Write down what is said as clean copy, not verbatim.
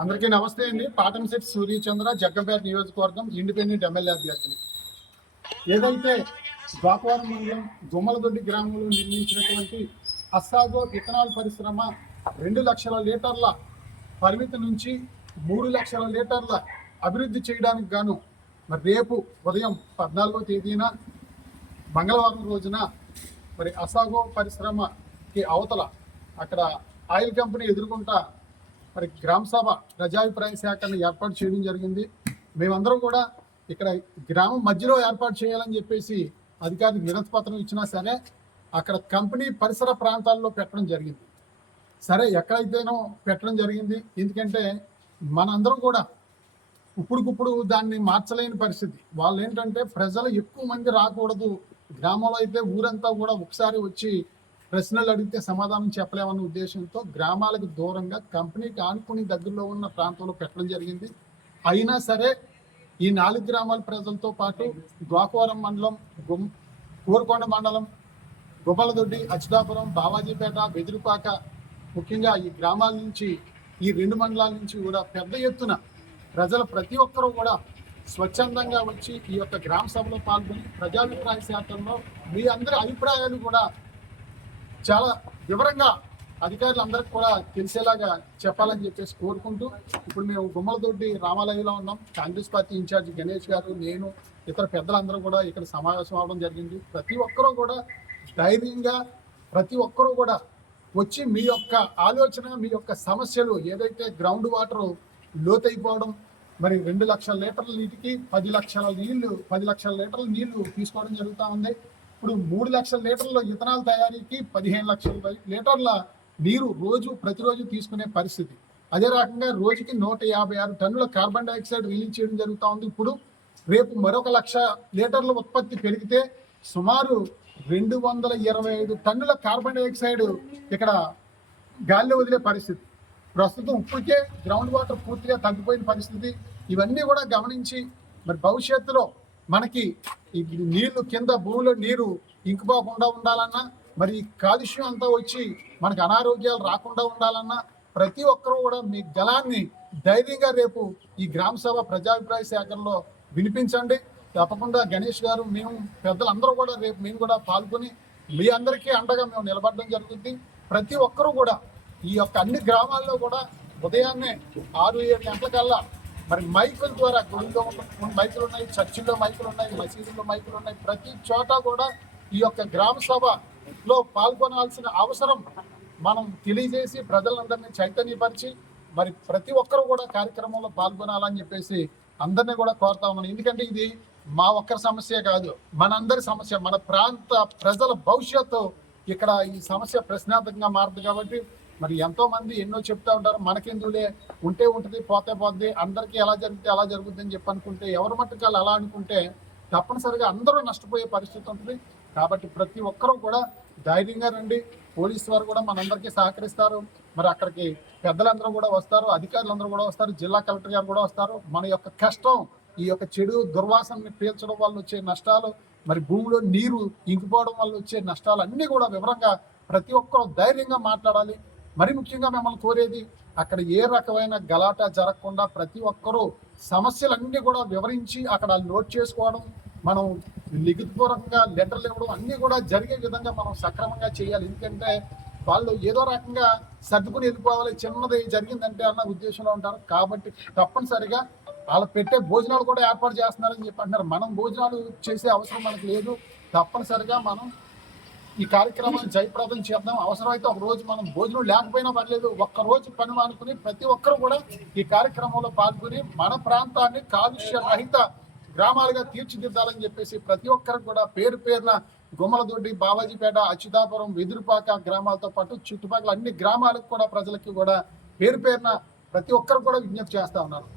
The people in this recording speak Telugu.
అందరికీ నమస్తే అండి. పాటంశెట్టి సూర్యచంద్ర, జగ్గంపేట నియోజకవర్గం ఇండిపెండెంట్ ఎమ్మెల్యే అభ్యర్థిని. ఏదైతే ద్వాకవరం మండలం గుమ్మలదొడ్డి గ్రామంలో నిర్మించినటువంటి అస్సాగో ఇథనాల్ పరిశ్రమ 2 లక్షల లీటర్ల పరిమితి నుంచి 3 లక్షల లీటర్ల అభివృద్ధి చేయడానికి గాను మరి రేపు ఉదయం 14వ తేదీన మంగళవారం రోజున మరి అస్సాగో పరిశ్రమకి అవతల అక్కడ ఆయిల్ కంపెనీ ఎదుర్కొంటా మరి గ్రామ సభ ప్రజాభిప్రాయ సేకరణ ఏర్పాటు చేయడం జరిగింది. మేమందరం కూడా ఇక్కడ గ్రామం మధ్యలో ఏర్పాటు చేయాలని చెప్పేసి అధికారులకు వినతి పత్రం ఇచ్చినా సరే అక్కడ కంపెనీ పరిసర ప్రాంతాల్లో పెట్టడం జరిగింది. సరే ఎక్కడైతేనో పెట్టడం జరిగింది, ఎందుకంటే మనందరం కూడా ఇప్పుడుకిప్పుడు దాన్ని మార్చలేని పరిస్థితి. వాళ్ళు ఏంటంటే ప్రజలు ఎక్కువ మంది రాకూడదు, గ్రామంలో అయితే ఊరంతా కూడా ఒకసారి వచ్చి ప్రశ్నలు అడిగితే సమాధానం చెప్పలేమన్న ఉద్దేశంతో గ్రామాలకు దూరంగా కంపెనీకి ఆనుకుని దగ్గరలో ఉన్న ప్రాంతంలో పెట్టడం జరిగింది. అయినా సరే ఈ 4 గ్రామాల ప్రజలతో పాటు ద్వాకవరం మండలం, కోరుకొండ మండలం, గుమ్మలదొడ్డి, అచ్యుతాపురం, బావాజీపేట, బెదిరిపాక, ముఖ్యంగా ఈ గ్రామాల నుంచి ఈ 2 మండలాల నుంచి కూడా పెద్ద ఎత్తున ప్రజలు ప్రతి ఒక్కరూ కూడా స్వచ్ఛందంగా వచ్చి ఈ యొక్క గ్రామ సభలో పాల్గొని ప్రజాభిప్రాయ సేకరణలో మీ అందరి అభిప్రాయాలు కూడా చాలా వివరంగా అధికారులందరికీ కూడా తెలిసేలాగా చెప్పాలని చెప్పేసి కోరుకుంటూ ఇప్పుడు మేము గుమ్మలదొడ్డి రామాలయంలో ఉన్నాం. కాంగ్రెస్ పార్టీ ఇన్ఛార్జి గణేష్ గారు, నేను, ఇతర పెద్దలందరూ కూడా ఇక్కడ సమావేశం అవడం జరిగింది. ప్రతి ఒక్కరూ కూడా ధైర్యంగా ప్రతి ఒక్కరూ కూడా వచ్చి మీ యొక్క ఆలోచన, మీ యొక్క సమస్యలు ఏదైతే గ్రౌండ్ వాటర్ లోతైపోవడం, మరి 2 లక్షల లీటర్ల నీటికి 10 లక్షల లీటర్ల నీళ్లు తీసుకోవడం జరుగుతూ ఉంది. ఇప్పుడు 3 లక్షల లీటర్ల ఇథనాల్ తయారీకి 15 లక్షల లీటర్ల నీరు ప్రతిరోజు తీసుకునే పరిస్థితి. అదే రకంగా రోజుకి 156 టన్నుల కార్బన్ డైఆక్సైడ్ రిలీజ్ చేయడం జరుగుతూ ఉంది. ఇప్పుడు రేపు మరొక 1,00,000 లీటర్ల ఉత్పత్తి పెరిగితే సుమారు 225 టన్నుల కార్బన్ డైఆక్సైడ్ ఇక్కడ గాలిలో వదిలే పరిస్థితి. ప్రస్తుతం ఇప్పటికే గ్రౌండ్ వాటర్ పూర్తిగా తగ్గిపోయిన పరిస్థితి. ఇవన్నీ కూడా గమనించి మరి భవిష్యత్తులో మనకి ఈ నీళ్లు కింద భూమిలో నీరు ఇంకిపోకుండా ఉండాలన్నా, మరి కాలుష్యం అంతా వచ్చి మనకు అనారోగ్యాలు రాకుండా ఉండాలన్నా ప్రతి ఒక్కరూ కూడా మీ గళాన్ని ధైర్యంగా రేపు ఈ గ్రామ సభ ప్రజాభిప్రాయ సేకరణలో వినిపించండి. తప్పకుండా గణేష్ గారు, మేము పెద్దలందరూ కూడా రేపు మేము కూడా పాల్గొని మీ అందరికీ అండగా మేము నిలబడడం జరుగుతుంది. ప్రతి ఒక్కరూ కూడా ఈ యొక్క అన్ని గ్రామాల్లో కూడా ఉదయాన్నే 6-7 గంటలకల్లా మరి మైకుల ద్వారా, గుడిలో మైకులు ఉన్నాయి, చర్చిల్లో మైకులు ఉన్నాయి, మసీదుల్లో మైకులు ఉన్నాయి, ప్రతి చోట కూడా ఈ యొక్క గ్రామ సభలో పాల్గొనాల్సిన అవసరం మనం తెలియజేసి ప్రజలందరినీ చైతన్యపరిచి మరి ప్రతి ఒక్కరూ కూడా కార్యక్రమంలో పాల్గొనాలని చెప్పేసి అందరినీ కూడా కోరుతా ఉన్నాను. ఎందుకంటే ఇది మా ఒక్కరి సమస్య కాదు, మనందరి సమస్య, మన ప్రాంత ప్రజల భవిష్యత్తు ఇక్కడ ఈ సమస్య ప్రశ్నార్థకంగా మారుతుంది. కాబట్టి మరి ఎంతో మంది ఎన్నో చెప్తా ఉంటారు, మనకెందులే ఉంటే ఉంటుంది, పోతే పోద్ది, అందరికీ ఎలా జరిగితే అలా జరుగుతుంది అని చెప్పి అనుకుంటే, ఎవరి మట్టుకాలు అలా అనుకుంటే తప్పనిసరిగా అందరూ నష్టపోయే పరిస్థితి ఉంటుంది. కాబట్టి ప్రతి ఒక్కరూ కూడా ధైర్యంగా రండి. పోలీసు వారు కూడా మనందరికీ సహకరిస్తారు. మరి అక్కడికి పెద్దలందరూ కూడా వస్తారు, అధికారులందరూ కూడా వస్తారు, జిల్లా కలెక్టర్ గారు కూడా వస్తారు. మన యొక్క కష్టం, ఈ యొక్క చెడు దుర్వాసనని పీల్చడం వల్ల వచ్చే నష్టాలు, మరి భూమిలో నీరు ఇంకిపోవడం వల్ల వచ్చే నష్టాలు అన్నీ కూడా వివరంగా ప్రతి ఒక్కరూ ధైర్యంగా మాట్లాడాలి. మరి ముఖ్యంగా మిమ్మల్ని కోరేది, అక్కడ ఏ రకమైన గలాట జరగకుండా ప్రతి ఒక్కరూ సమస్యలన్నీ కూడా వివరించి అక్కడ నోట్ చేసుకోవడం, మనం లిఖితపూర్వకంగా లెటర్లు ఇవ్వడం అన్నీ కూడా జరిగే విధంగా మనం సక్రమంగా చేయాలి. ఎందుకంటే వాళ్ళు ఏదో రకంగా సర్దుకుని వెళ్ళిపోవాలి, చిన్నది జరిగిందంటే అన్న ఉద్దేశంలో ఉంటారు. కాబట్టి తప్పనిసరిగా వాళ్ళు పెట్టే భోజనాలు కూడా ఏర్పాటు చేస్తున్నారని చెప్పి అంటున్నారు. మనం భోజనాలు చేసే అవసరం మనకు లేదు. తప్పనిసరిగా మనం ఈ కార్యక్రమాన్ని జయప్రదం చేద్దాం. అవసరమైతే ఒక రోజు మనం భోజనం లేకపోయినా పర్లేదు, ఒక్కరోజు పని మానుకుని ప్రతి ఒక్కరు కూడా ఈ కార్యక్రమంలో పాల్గొని మన ప్రాంతాన్ని కాలుష్య రహిత గ్రామాలుగా తీర్చిదిద్దాలని చెప్పేసి ప్రతి ఒక్కరికి కూడా పేరు పేరున గుమ్మలదొడ్డి, బావాజీపేట, అచ్యుతాపురం, వెదురుపాక గ్రామాలతో పాటు చుట్టుపక్కల అన్ని గ్రామాలకు కూడా ప్రజలకి కూడా పేరు పేరున ప్రతి ఒక్కరు కూడా విజ్ఞప్తి చేస్తా ఉన్నారు.